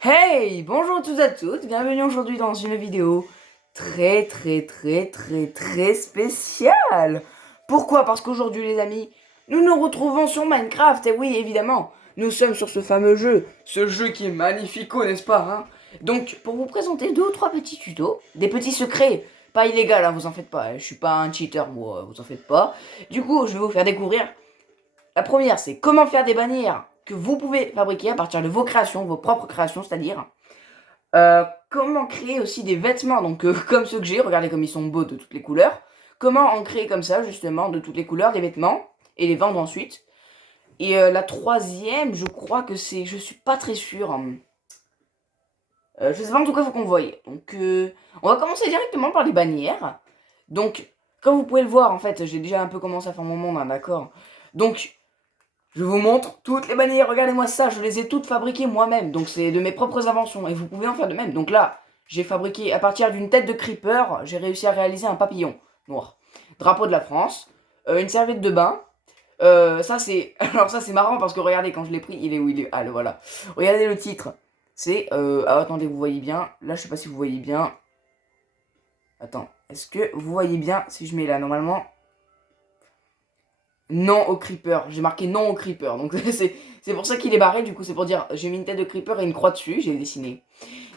Hey, bonjour à tous et à toutes, bienvenue aujourd'hui dans une vidéo très spéciale. Pourquoi? Parce qu'aujourd'hui les amis, nous nous retrouvons sur Minecraft, et oui évidemment, nous sommes sur ce fameux jeu, ce jeu qui est magnifico, n'est-ce pas hein. Donc pour vous présenter deux ou trois petits tutos, des petits secrets, pas illégaux hein, vous en faites pas, je suis pas un cheater moi, vous en faites pas. Du coup je vais vous faire découvrir. La première, c'est comment faire des bannières que vous pouvez fabriquer à partir de vos créations, vos propres créations, c'est-à-dire comment créer aussi des vêtements, donc comme ceux que j'ai, regardez comme ils sont beaux de toutes les couleurs. Comment en créer comme ça, justement, de toutes les couleurs, des vêtements, et les vendre ensuite. Et la troisième, je crois que c'est, je suis pas très sûr. Je sais pas, en tout cas, faut qu'on voie. Donc, on va commencer directement par les bannières. Donc, comme vous pouvez le voir, en fait, j'ai déjà un peu commencé à faire mon monde, hein, d'accord. Donc, je vous montre toutes les bannières, regardez-moi ça, je les ai toutes fabriquées moi-même, donc c'est de mes propres inventions, et vous pouvez en faire de même. Donc là, j'ai fabriqué, à partir d'une tête de creeper, j'ai réussi à réaliser un papillon noir. Drapeau de la France, une serviette de bain, ça c'est... Alors ça c'est marrant parce que regardez, quand je l'ai pris, il est où il est... Ah le voilà. Regardez le titre, c'est... Ah attendez, vous voyez bien, là je sais pas si vous voyez bien. Attends, est-ce que vous voyez bien si je mets là, normalement... Non au creeper, j'ai marqué non au creeper, donc c'est pour ça qu'il est barré, du coup c'est pour dire, j'ai mis une tête de creeper et une croix dessus, j'ai dessiné.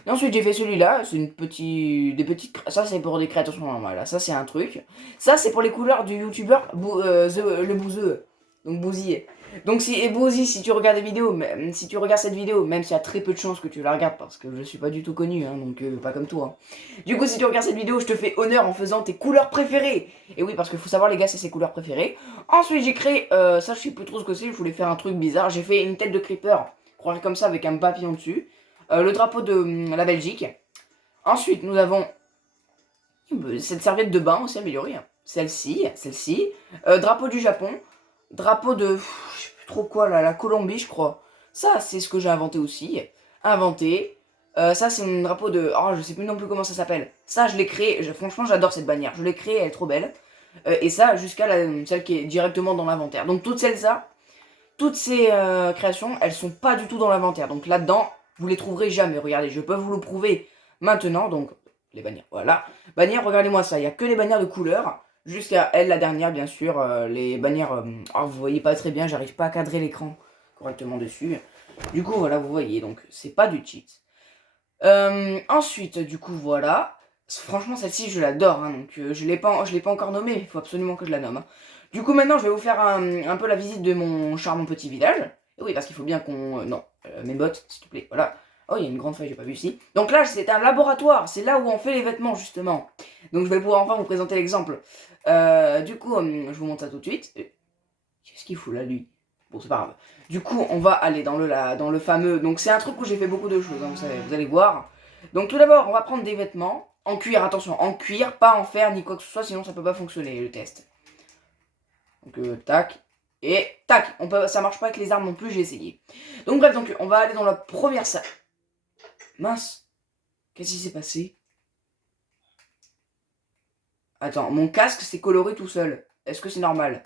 Et ensuite j'ai fait celui-là, c'est une petite, des petites, ça c'est pour des créatures normales, ça c'est un truc. Ça c'est pour les couleurs du youtubeur le bouseux, donc Bouzy. Donc si, et Bouzy, si tu regardes des vidéos, même, si tu regardes cette vidéo, même s'il y a très peu de chances que tu la regardes, parce que je suis pas du tout connu, hein, donc pas comme toi. Hein. Du coup si tu regardes cette vidéo, je te fais honneur en faisant tes couleurs préférées. Et oui, parce qu'il faut savoir les gars, c'est ses couleurs préférées. Ensuite j'ai créé, ça je sais plus trop ce que c'est, je voulais faire un truc bizarre, j'ai fait une tête de creeper, croirait comme ça avec un papillon dessus. Le drapeau de la Belgique. Ensuite, nous avons cette serviette de bain aussi améliorée. Hein. Celle-ci. Drapeau du Japon. Drapeau de... je sais plus trop quoi là, la Colombie je crois. Ça, c'est ce que j'ai inventé aussi. Inventé. Ça, c'est un drapeau de... Oh, je sais plus non plus comment ça s'appelle. Ça, je l'ai créé. Franchement, j'adore cette bannière. Je l'ai créée, elle est trop belle. Et ça, jusqu'à celle qui est directement dans l'inventaire. Donc, toutes ces créations, elles sont pas du tout dans l'inventaire. Donc là-dedans, vous les trouverez jamais. Regardez, je peux vous le prouver maintenant. Donc, les bannières, voilà. Bannières, regardez-moi ça. Il n'y a que les bannières de couleur. Jusqu'à elle, la dernière, bien sûr. Les bannières... oh, vous voyez pas très bien, j'arrive pas à cadrer l'écran correctement dessus. Du coup, voilà, vous voyez. Donc, c'est pas du cheat. Ensuite, du coup, voilà. Franchement, celle-ci, je l'adore. Hein, donc, je l'ai pas encore nommée. Il faut absolument que je la nomme. Hein. Du coup, maintenant, je vais vous faire un peu la visite de mon charmant petit village. Et oui, parce qu'il faut bien qu'on... non, mes bottes, s'il te plaît. Voilà. Oh, il y a une grande feuille, j'ai pas vu ici. Donc là, c'est un laboratoire. C'est là où on fait les vêtements, justement. Donc, je vais pouvoir enfin vous présenter l'exemple. Du coup, je vous montre ça tout de suite. Qu'est-ce qu'il fout là, lui? Bon, c'est pas grave. Du coup, on va aller dans le fameux... Donc, c'est un truc où j'ai fait beaucoup de choses, hein, vous allez voir. Donc, tout d'abord, on va prendre des vêtements en cuir. Attention, en cuir, pas en fer ni quoi que ce soit, sinon ça peut pas fonctionner, le test. Donc, tac. Et tac, ça marche pas avec les armes non plus, j'ai essayé. Donc, bref, donc, on va aller dans la première salle. Mince. Qu'est-ce qui s'est passé? Attends, mon casque s'est coloré tout seul. Est-ce que c'est normal?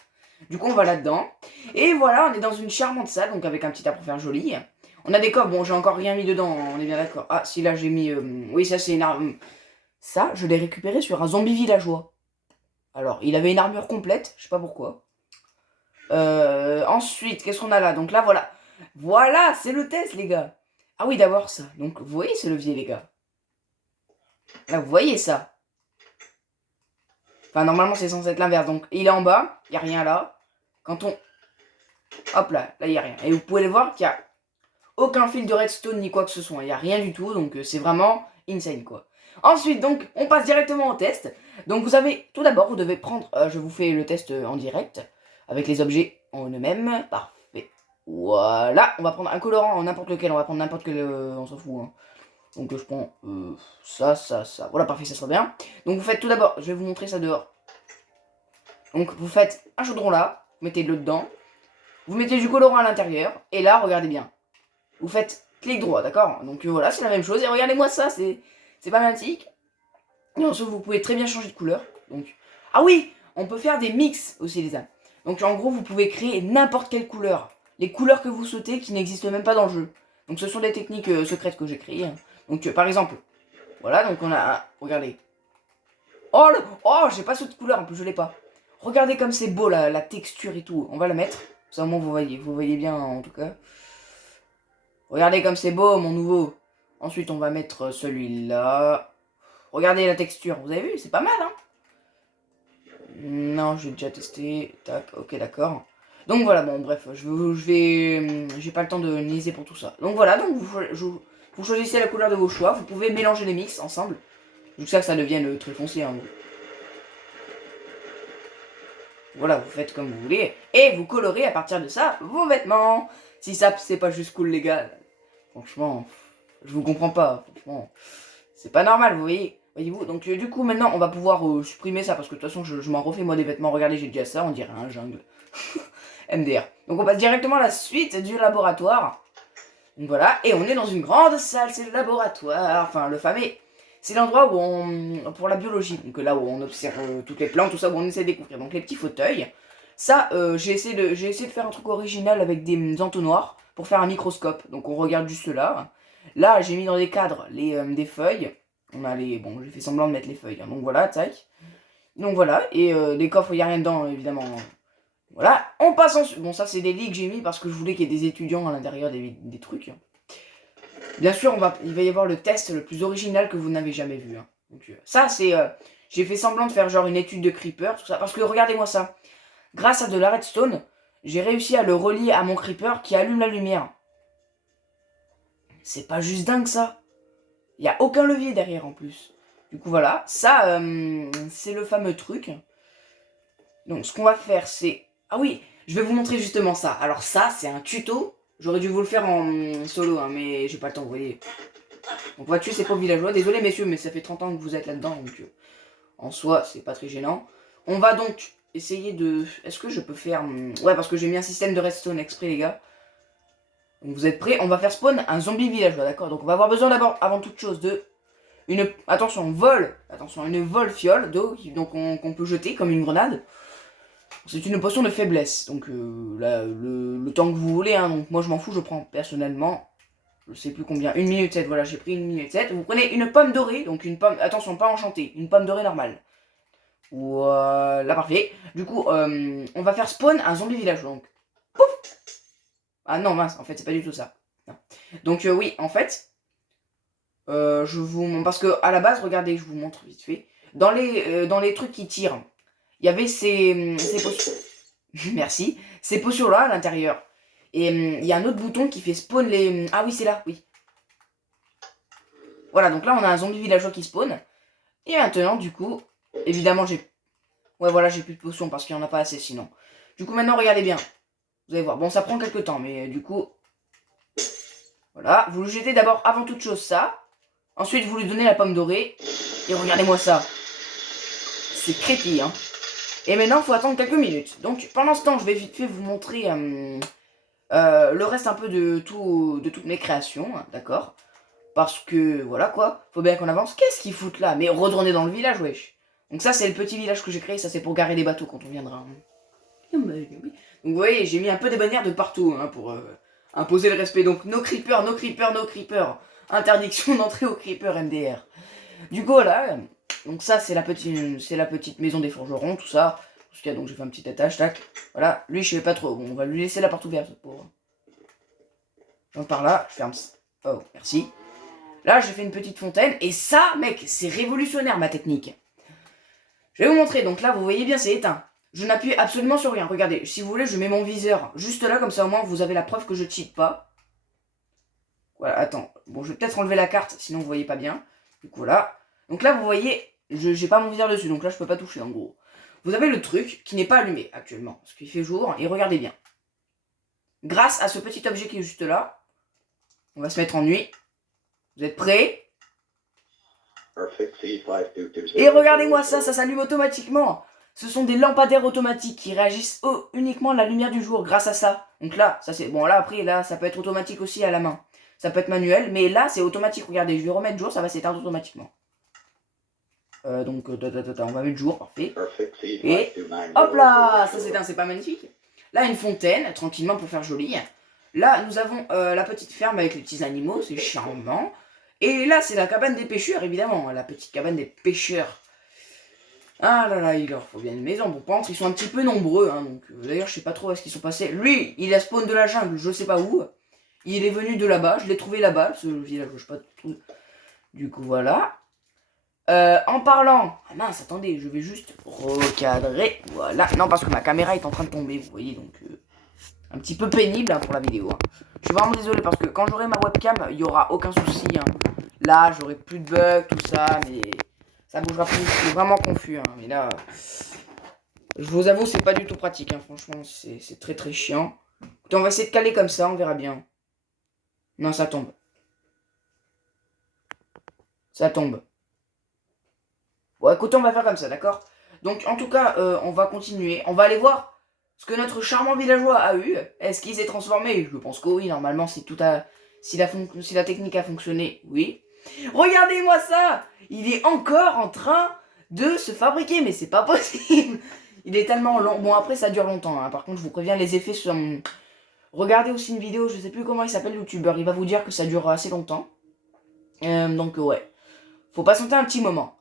Du coup, on va là-dedans. Et voilà, on est dans une charmante salle, donc avec un petit arbre pour faire joli. On a des coffres, bon, j'ai encore rien mis dedans, on est bien d'accord. Ah, si, là, j'ai mis... oui, ça, c'est une arme... Ça, je l'ai récupéré sur un zombie villageois. Alors, il avait une armure complète, je sais pas pourquoi. Ensuite, qu'est-ce qu'on a là? Donc là, voilà. Voilà, c'est le test, les gars. Ah oui, d'abord ça. Donc, vous voyez ce levier, les gars? Là, vous voyez ça? Enfin, normalement, c'est censé être l'inverse. Donc, il est en bas, il n'y a rien là. Quand on... Hop là, là, il n'y a rien. Et vous pouvez le voir qu'il n'y a aucun fil de redstone ni quoi que ce soit. Il n'y a rien du tout, donc c'est vraiment insane, quoi. Ensuite, donc, on passe directement au test. Donc, vous avez... Tout d'abord, vous devez prendre... je vous fais le test en direct, avec les objets en eux-mêmes. Parfait. Voilà. On va prendre un colorant, n'importe lequel. On va prendre n'importe quel... on s'en fout, hein. Donc je prends ça. Voilà, parfait, ça sera bien. Donc vous faites tout d'abord, je vais vous montrer ça dehors. Donc vous faites un chaudron là, vous mettez de l'eau dedans. Vous mettez du colorant à l'intérieur. Et là, regardez bien. Vous faites clic droit, d'accord? Donc voilà, c'est la même chose. Et regardez-moi ça, c'est pas magnifique. Et ensuite, vous pouvez très bien changer de couleur. Donc, ah oui, on peut faire des mix aussi, les amis. Donc en gros, vous pouvez créer n'importe quelle couleur. Les couleurs que vous souhaitez qui n'existent même pas dans le jeu. Donc ce sont des techniques secrètes que j'ai créées. Donc par exemple, voilà, donc on a... regardez. Oh, oh j'ai pas cette couleur, en plus je l'ai pas. Regardez comme c'est beau la texture et tout. On va la mettre. Ça au moins vous voyez bien en tout cas. Regardez comme c'est beau mon nouveau. Ensuite on va mettre celui-là. Regardez la texture, vous avez vu, c'est pas mal hein. Non, j'ai déjà testé. Tac, ok d'accord. Donc voilà, bon bref, j'ai pas le temps de niaiser pour tout ça. Donc voilà, donc vous choisissez la couleur de vos choix. Vous pouvez mélanger les mix ensemble. Jusqu'à que ça devienne très foncé. Hein. Voilà, vous faites comme vous voulez. Et vous colorez à partir de ça vos vêtements. Si ça, c'est pas juste cool les gars. Franchement, je vous comprends pas. Franchement, c'est pas normal, vous voyez. Voyez-vous, donc du coup maintenant on va pouvoir supprimer ça parce que de toute façon je m'en refais moi des vêtements. Regardez, j'ai déjà ça, on dirait un jungle. MDR. Donc on passe directement à la suite du laboratoire. Donc voilà, et on est dans une grande salle, c'est le laboratoire, enfin le fameux. C'est l'endroit où on... pour la biologie, donc là où on observe toutes les plantes, tout ça, où on essaie de découvrir. Donc les petits fauteuils. Ça, j'ai essayé de faire un truc original avec des entonnoirs pour faire un microscope. Donc on regarde juste là. Là, j'ai mis dans des cadres des feuilles. On a les... Bon, j'ai fait semblant de mettre les feuilles. Hein. Donc voilà, tac. Donc voilà, et des coffres, il n'y a rien dedans, évidemment. Voilà, on passe ensuite. Bon, ça, c'est des lits que j'ai mis parce que je voulais qu'il y ait des étudiants à l'intérieur des trucs. Bien sûr, il va y avoir le test le plus original que vous n'avez jamais vu. Hein. Donc, ça, c'est... j'ai fait semblant de faire genre une étude de creeper, tout ça. Parce que regardez-moi ça. Grâce à de la redstone, j'ai réussi à le relier à mon creeper qui allume la lumière. C'est pas juste dingue ça. Il n'y a aucun levier derrière en plus. Du coup voilà, ça c'est le fameux truc. Donc ce qu'on va faire c'est... Ah oui, je vais vous montrer justement ça. Alors ça c'est un tuto. J'aurais dû vous le faire en solo, hein, mais j'ai pas le temps, vous voyez. Donc on va tuer ces pauvres villageois. Désolé messieurs, mais ça fait 30 ans que vous êtes là-dedans, donc en soi c'est pas très gênant. On va donc essayer de... Est-ce que je peux faire... Ouais, parce que j'ai mis un système de redstone exprès les gars. Donc vous êtes prêts? On va faire spawn un zombie villageois, d'accord? Donc on va avoir besoin d'abord, avant toute chose, de... Attention, une vol fiole d'eau, donc qu'on peut jeter comme une grenade. C'est une potion de faiblesse, donc là, le temps que vous voulez, hein, donc moi je m'en fous, je prends personnellement, je sais plus combien, 1 minute 7, voilà, j'ai pris 1 minute 7. Vous prenez une pomme dorée, donc une pomme, attention, pas enchantée, une pomme dorée normale. Voilà, parfait. Du coup, on va faire spawn un zombie village, donc, pouf. Ah non, mince, en fait, c'est pas du tout ça. Non. Donc oui, en fait... je vous... Parce que à la base, regardez, je vous montre vite fait. Dans les trucs qui tirent, il y avait ces potions. Merci. Ces potions-là à l'intérieur. Et il y a un autre bouton qui fait spawn les... Ah oui, c'est là, oui. Voilà, donc là, on a un zombie villageois qui spawn. Et maintenant, du coup, évidemment, j'ai... Ouais, voilà, j'ai plus de potions parce qu'il n'y en a pas assez sinon. Du coup, maintenant, regardez bien. Vous allez voir. Bon, ça prend quelques temps, mais du coup... Voilà, vous le jetez d'abord, avant toute chose, ça. Ensuite, vous lui donnez la pomme dorée. Et regardez-moi ça. C'est creepy, hein. Et maintenant, il faut attendre quelques minutes. Donc, pendant ce temps, je vais vite fait vous montrer le reste un peu de toutes mes créations, hein, d'accord? Parce que, voilà quoi, faut bien qu'on avance. Qu'est-ce qu'ils foutent là? Mais retournez dans le village, wesh. Donc ça, c'est le petit village que j'ai créé. Ça, c'est pour garer des bateaux quand on viendra. Hein. Donc, vous voyez, j'ai mis un peu des bannières de partout, hein, pour imposer le respect. Donc, no creeper, no creeper, no creeper. Interdiction d'entrer au creeper MDR. Du coup, voilà. Donc ça, c'est la petite maison des forgerons, tout ça. Parce qu'il y a donc j'ai fait un petit attache, tac. Voilà. Lui, je sais pas trop. Bon, on va lui laisser la porte ouverte, pauvre. Donc par là, je ferme ça. Oh, merci. Là, j'ai fait une petite fontaine. Et ça, mec, c'est révolutionnaire, ma technique. Je vais vous montrer. Donc là, vous voyez bien, c'est éteint. Je n'appuie absolument sur rien. Regardez, si vous voulez, je mets mon viseur juste là, comme ça au moins, vous avez la preuve que je cheat pas. Voilà, attends. Bon, je vais peut-être enlever la carte, sinon vous voyez pas bien. Donc voilà. Donc là, vous voyez, j'ai pas mon viseur dessus, donc là, je peux pas toucher, en gros. Vous avez le truc qui n'est pas allumé actuellement, parce qu'il fait jour, et regardez bien. Grâce à ce petit objet qui est juste là, on va se mettre en nuit. Vous êtes prêts? Et regardez-moi ça, ça s'allume automatiquement. Ce sont des lampadaires automatiques qui réagissent uniquement à la lumière du jour grâce à ça. Donc là, ça c'est bon. Là après, là, ça peut être automatique aussi à la main. Ça peut être manuel, mais là c'est automatique. Regardez, je vais remettre jour, ça va s'éteindre automatiquement. Donc, on va mettre jour, parfait. Et hop là, ça s'éteint, c'est pas magnifique? Là, une fontaine, tranquillement pour faire joli. Là, nous avons la petite ferme avec les petits animaux, c'est charmant. Et là, c'est la cabane des pêcheurs, évidemment, la petite cabane des pêcheurs. Ah là là, il leur faut bien une maison. Bon, par contre, ils sont un petit peu nombreux, hein, donc d'ailleurs, je sais pas trop où est-ce qu'ils sont passés. Lui, il a spawn de la jungle, je sais pas où. Il est venu de là-bas, je l'ai trouvé là-bas, ce village, je sais pas tout. Du coup, voilà. En parlant... Ah mince, attendez, je vais juste recadrer. Voilà. Non, parce que ma caméra est en train de tomber, vous voyez, donc... un petit peu pénible hein, pour la vidéo. Hein. Je suis vraiment désolé parce que quand j'aurai ma webcam, il n'y aura aucun souci. Hein. Là, j'aurai plus de bugs, tout ça, mais ça bougera plus. Je suis vraiment confus. Hein. Mais là, je vous avoue, c'est pas du tout pratique. Hein. Franchement, c'est très très chiant. Écoutez, on va essayer de caler comme ça, on verra bien. Non, ça tombe. Ça tombe. Bon, écoutez, on va faire comme ça, d'accord? Donc, en tout cas, on va continuer. On va aller voir ce que notre charmant villageois a eu. Est-ce qu'il s'est transformé? Je pense que oui, normalement, si la technique a fonctionné, oui. Regardez-moi ça! Il est encore en train de se fabriquer, mais c'est pas possible! Il est tellement long. Bon, après, ça dure longtemps. Hein. Par contre, je vous préviens, les effets sont... Regardez aussi une vidéo, je sais plus comment il s'appelle, le youtubeur. Il va vous dire que ça dure assez longtemps. Donc, ouais. Faut patienter un petit moment.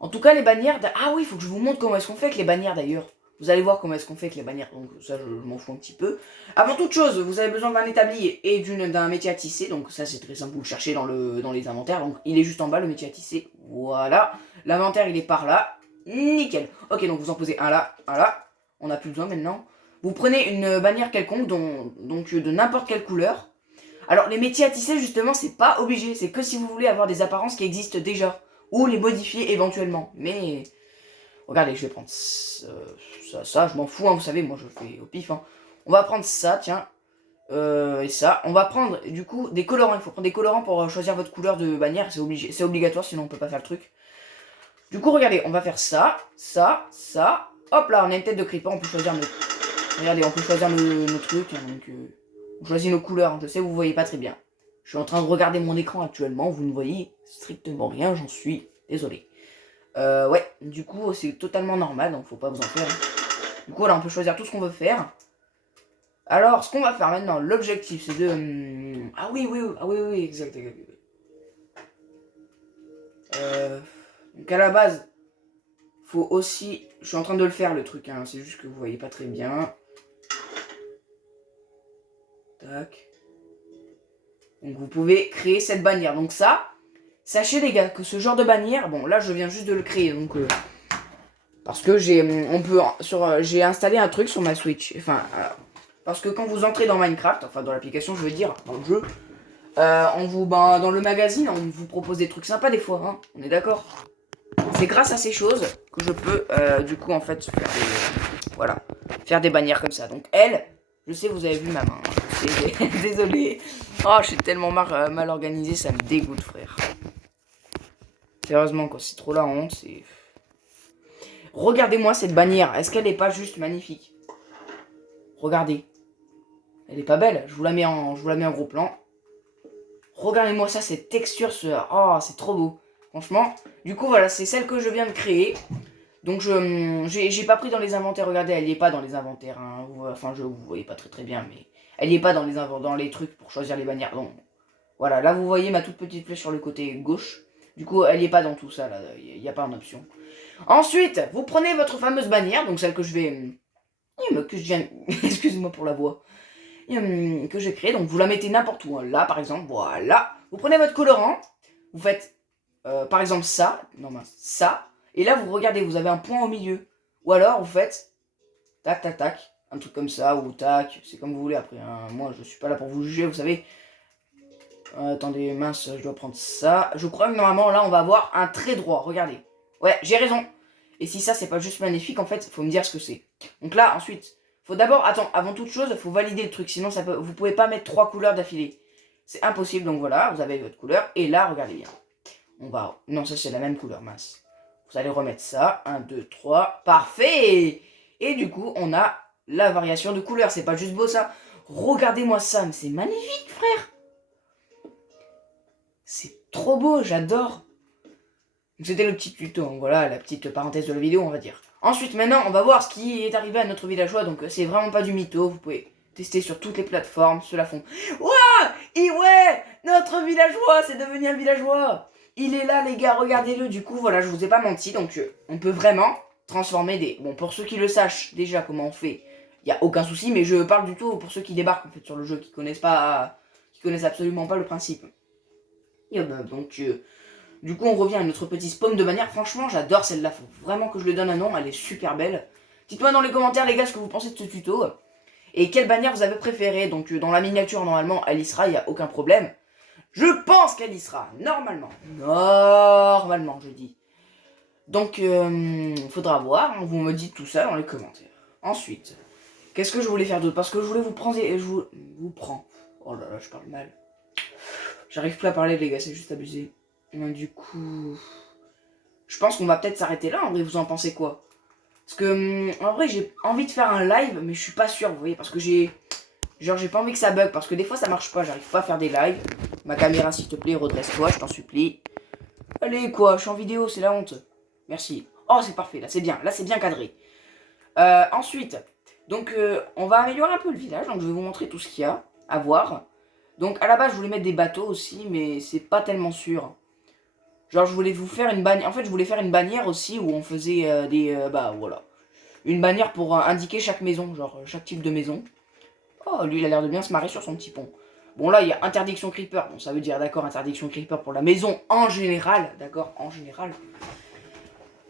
En tout cas, les bannières... Ah oui, il faut que je vous montre comment est-ce qu'on fait avec les bannières, d'ailleurs. Vous allez voir comment est-ce qu'on fait avec les bannières, donc ça, je m'en fous un petit peu. Avant toute chose, vous avez besoin d'un établi et d'un métier à tisser, donc ça, c'est très simple, vous le cherchez dans les inventaires. Donc, il est juste en bas, le métier à tisser, voilà. L'inventaire, il est par là, nickel. Ok, donc vous en posez un là, on n'a plus besoin maintenant. Vous prenez une bannière quelconque, donc de n'importe quelle couleur. Alors, les métiers à tisser, justement, c'est pas obligé, c'est que si vous voulez avoir des apparences qui existent déjà, ou les modifier éventuellement, mais... Regardez, je vais prendre ça, je m'en fous, hein, vous savez, moi je fais au pif. Hein. On va prendre ça, tiens, et ça. On va prendre, du coup, des colorants. Il faut prendre des colorants pour choisir votre couleur de bannière, c'est obligatoire, sinon on peut pas faire le truc. Du coup, regardez, on va faire ça, ça, ça. Hop là, on a une tête de creeper, on peut choisir nos... Regardez, on peut choisir nos trucs, hein, donc... on choisit nos couleurs, je sais, vous voyez pas très bien. Je suis en train de regarder mon écran actuellement, vous ne voyez strictement rien, j'en suis désolé. Ouais, du coup, c'est totalement normal, donc faut pas vous en faire. Du coup, là, on peut choisir tout ce qu'on veut faire. Alors, ce qu'on va faire maintenant, l'objectif, c'est de... Ah oui, exact. Donc, à la base, faut aussi... Je suis en train de le faire, le truc, hein, c'est juste que vous voyez pas très bien. Tac. Donc, vous pouvez créer cette bannière. Donc ça... Sachez les gars que ce genre de bannière, bon là je viens juste de le créer donc parce que j'ai installé un truc sur ma Switch, enfin parce que quand vous entrez dans Minecraft, enfin dans l'application je veux dire, dans le jeu, dans le magazine on vous propose des trucs sympas des fois, hein, on est d'accord. C'est grâce à ces choses que je peux du coup en fait faire des bannières comme ça. Donc elle, je sais vous avez vu ma main, désolé, oh je suis tellement mal organisé, ça me dégoûte frère. Sérieusement, quoi, c'est trop la honte, c'est... Regardez-moi cette bannière, est-ce qu'elle n'est pas juste magnifique? Regardez. Elle est pas belle, je vous la mets en gros plan. Regardez-moi ça, cette texture, oh, c'est trop beau. Franchement, du coup, voilà, c'est celle que je viens de créer. Donc, j'ai pas pris dans les inventaires, regardez, elle n'y est pas dans les inventaires. Hein. Enfin, vous voyez pas très très bien, mais... Elle n'y est pas dans les trucs pour choisir les bannières. Donc, voilà, là, vous voyez ma toute petite flèche sur le côté gauche. Du coup, elle n'y est pas dans tout ça, là, il n'y a pas en option. Ensuite, vous prenez votre fameuse bannière, donc celle que je vais... que je viens... Excusez-moi pour la voix. Que j'ai créée, donc vous la mettez n'importe où. Hein. Là, par exemple, voilà. Vous prenez votre colorant, vous faites, par exemple, ça. Non, mince, ça. Et là, vous regardez, vous avez un point au milieu. Ou alors, vous faites... Tac, tac, tac. Un truc comme ça, ou tac. C'est comme vous voulez, après. Hein. Moi, je suis pas là pour vous juger, vous savez... attendez, mince, je dois prendre ça. Je crois que normalement, là, on va avoir un trait droit. Regardez. Ouais, j'ai raison. Et si ça, c'est pas juste magnifique, en fait, faut me dire ce que c'est. Donc là, ensuite, faut d'abord... Attends, avant toute chose, faut valider le truc. Sinon, vous pouvez pas mettre 3 couleurs d'affilée. C'est impossible. Donc voilà, vous avez votre couleur. Et là, regardez bien. On va... Non, ça, c'est la même couleur, mince. Vous allez remettre ça. 1, 2, 3. Parfait. Et du coup, on a la variation de couleurs. C'est pas juste beau, ça. Regardez-moi ça. Mais c'est magnifique, frère. C'est trop beau, j'adore. C'était le petit tuto, hein, voilà, la petite parenthèse de la vidéo, on va dire. Ensuite, maintenant, on va voir ce qui est arrivé à notre villageois. Donc, c'est vraiment pas du mytho, vous pouvez testé sur toutes les plateformes, ceux-là font « Ouah, et ouais, notre villageois, c'est devenu un villageois !» Il est là les gars, regardez-le, du coup voilà, je vous ai pas menti, donc on peut vraiment transformer des... Bon, pour ceux qui le sachent déjà comment on fait, il n'y a aucun souci, mais je parle du tout pour ceux qui débarquent en fait sur le jeu, qui connaissent absolument pas le principe. Et donc, du coup on revient à notre petit spawn de bannière, franchement j'adore celle-là, faut vraiment que je lui donne un nom, elle est super belle. Dites-moi dans les commentaires les gars ce que vous pensez de ce tuto, et quelle bannière vous avez préférée, donc dans la miniature normalement elle y sera, il n'y a aucun problème. Je pense qu'elle y sera, normalement. Normalement, je dis. Donc, faudra voir, hein, vous me dites tout ça dans les commentaires. Ensuite, qu'est-ce que je voulais faire d'autre? Parce que je voulais vous prendre... vous prends. Oh là là, je parle mal. J'arrive plus à parler, les gars, c'est juste abusé. Du coup... Je pense qu'on va peut-être s'arrêter là, en vrai, vous en pensez quoi? Parce que, en vrai, j'ai envie de faire un live, mais je suis pas sûr, vous voyez, parce que j'ai... Genre j'ai pas envie que ça bug parce que des fois ça marche pas, j'arrive pas à faire des lives. Ma caméra s'il te plaît, redresse-toi, je t'en supplie. Allez quoi, je suis en vidéo, c'est la honte. Merci. Oh c'est parfait, là c'est bien cadré. Ensuite, donc on va améliorer un peu le village, donc je vais vous montrer tout ce qu'il y a à voir. Donc à la base je voulais mettre des bateaux aussi, mais c'est pas tellement sûr. Genre je voulais vous faire une bannière, en fait je voulais faire une bannière aussi où on faisait bah voilà. Une bannière pour indiquer chaque maison, genre chaque type de maison. Oh, lui, il a l'air de bien se marrer sur son petit pont. Bon, là, il y a interdiction creeper. Bon, ça veut dire, d'accord, interdiction creeper pour la maison en général. D'accord, en général.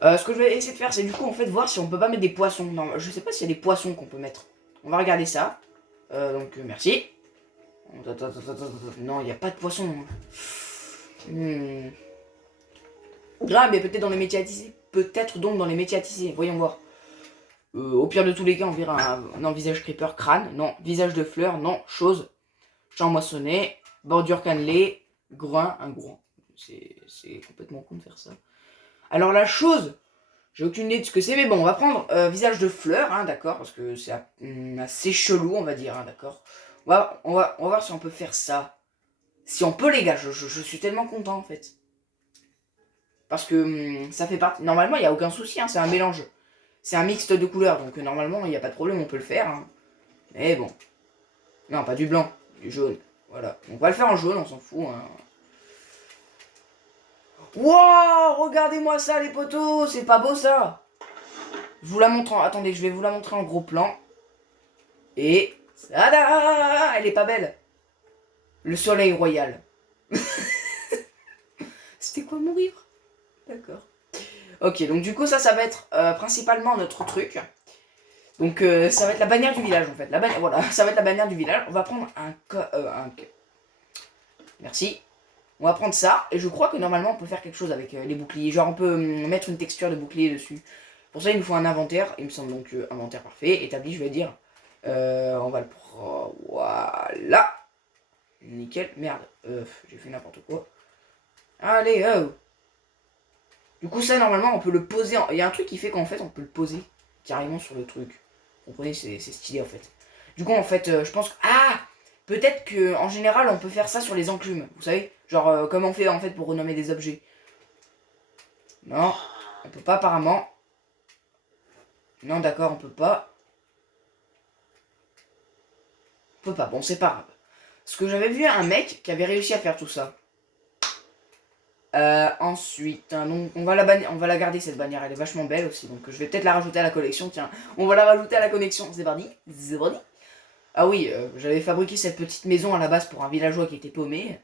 Ce que je vais essayer de faire, c'est du coup, en fait, voir si on peut pas mettre des poissons. Non, je sais pas s'il y a des poissons qu'on peut mettre. On va regarder ça. Merci. Non, il n'y a pas de poissons. Grave, mais peut-être dans les métiers à tisser. Peut-être donc dans les métiers à tisser. Voyons voir. Au pire de tous les cas, on verra non, visage creeper, crâne, non, visage de fleur, non, chose, champ moissonné, bordure cannelée, groin, un groin. C'est complètement con de faire ça. Alors la chose, j'ai aucune idée de ce que c'est, mais bon, on va prendre visage de fleur, hein, d'accord, parce que c'est assez chelou, on va dire, hein, d'accord. On va voir si on peut faire ça. Si on peut, les gars, je suis tellement content, en fait. Parce que ça fait partie... Normalement, il n'y a aucun souci, hein, c'est un mélange. C'est un mixte de couleurs, donc normalement, il n'y a pas de problème, on peut le faire. Hein. Mais bon. Non, pas du blanc, du jaune. Voilà. On va le faire en jaune, on s'en fout. Hein. Wow, regardez-moi ça, les potos, c'est pas beau, ça. Je vous la montre en... Attendez, je vais vous la montrer en gros plan. Et... Tada, elle est pas belle. Le soleil royal. C'était quoi mourir? D'accord. Ok, donc du coup, ça va être principalement notre truc. Donc, ça va être la bannière du village, en fait. Voilà, ça va être la bannière du village. On va prendre Merci. On va prendre ça. Et je crois que normalement, on peut faire quelque chose avec les boucliers. Genre, on peut mettre une texture de bouclier dessus. Pour ça, il nous faut un inventaire. Il me semble donc inventaire parfait. Établi, je vais dire. On va le prendre. Voilà. Nickel. Merde. J'ai fait n'importe quoi. Allez, oh. Du coup, ça, normalement, on peut le poser. Il y a un truc qui fait qu'en fait, on peut le poser carrément sur le truc. Vous comprenez, c'est stylé, en fait. Du coup, en fait, je pense que... Ah, peut-être que en général, on peut faire ça sur les enclumes. Vous savez, genre, comme on fait, en fait, pour renommer des objets. Non, on peut pas, apparemment. Non, d'accord, on peut pas. On peut pas, bon, c'est pas grave. Parce que j'avais vu un mec qui avait réussi à faire tout ça. Ensuite, hein, donc on va la garder cette bannière, elle est vachement belle aussi, donc je vais peut-être la rajouter à la collection, tiens, on va la rajouter à la connexion, c'est parti. Ah oui, j'avais fabriqué cette petite maison à la base pour un villageois qui était paumé.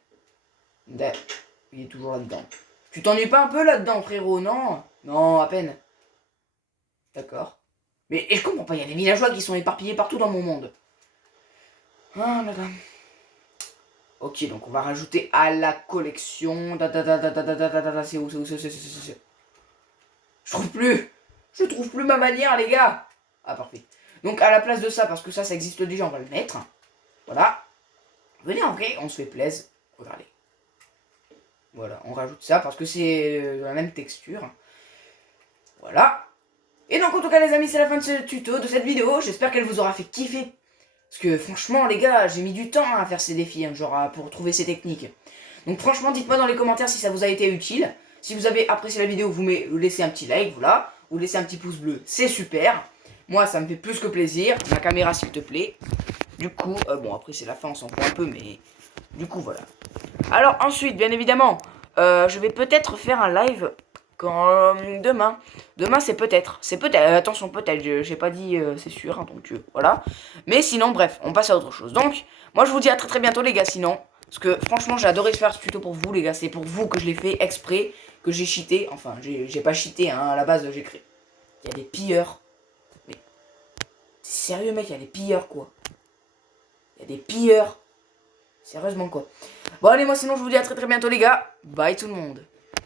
Il est toujours là-dedans. Tu t'ennuies pas un peu là-dedans, frérot, non? Non, à peine. D'accord. Mais je comprends pas, il y a des villageois qui sont éparpillés partout dans mon monde. Ah là là. Ok, donc on va rajouter à la collection. C'est où, Je trouve plus. Je trouve plus ma manière, les gars. Ah, parfait. Donc à la place de ça, parce que ça existe déjà, on va le mettre. Voilà. Venez en vrai, on se fait plaisir. Regardez. Voilà, on rajoute ça parce que c'est la même texture. Voilà. Et donc en tout cas les amis, c'est la fin de ce tuto, de cette vidéo. J'espère qu'elle vous aura fait kiffer. Parce que franchement les gars, j'ai mis du temps à faire ces défis, hein, genre pour trouver ces techniques. Donc franchement, dites-moi dans les commentaires si ça vous a été utile. Si vous avez apprécié la vidéo, vous laissez un petit like, voilà. Vous laissez un petit pouce bleu, c'est super. Moi, ça me fait plus que plaisir. Ma caméra, s'il te plaît. Du coup, bon après c'est la fin, on s'en fout un peu, mais du coup voilà. Alors ensuite, bien évidemment, je vais peut-être faire un live quand demain. Demain c'est peut-être, attention peut-être, j'ai pas dit c'est sûr, hein, donc voilà. Mais sinon bref, on passe à autre chose. Donc moi je vous dis à très très bientôt les gars, sinon. Parce que franchement j'ai adoré faire ce tuto pour vous les gars, c'est pour vous que je l'ai fait exprès, que j'ai cheaté. Enfin j'ai pas cheaté, hein, à la base j'ai créé. Il y a des pilleurs. Mais sérieux mec, il y a des pilleurs quoi. Il y a des pilleurs. Sérieusement quoi. Bon allez moi sinon je vous dis à très très bientôt les gars. Bye tout le monde.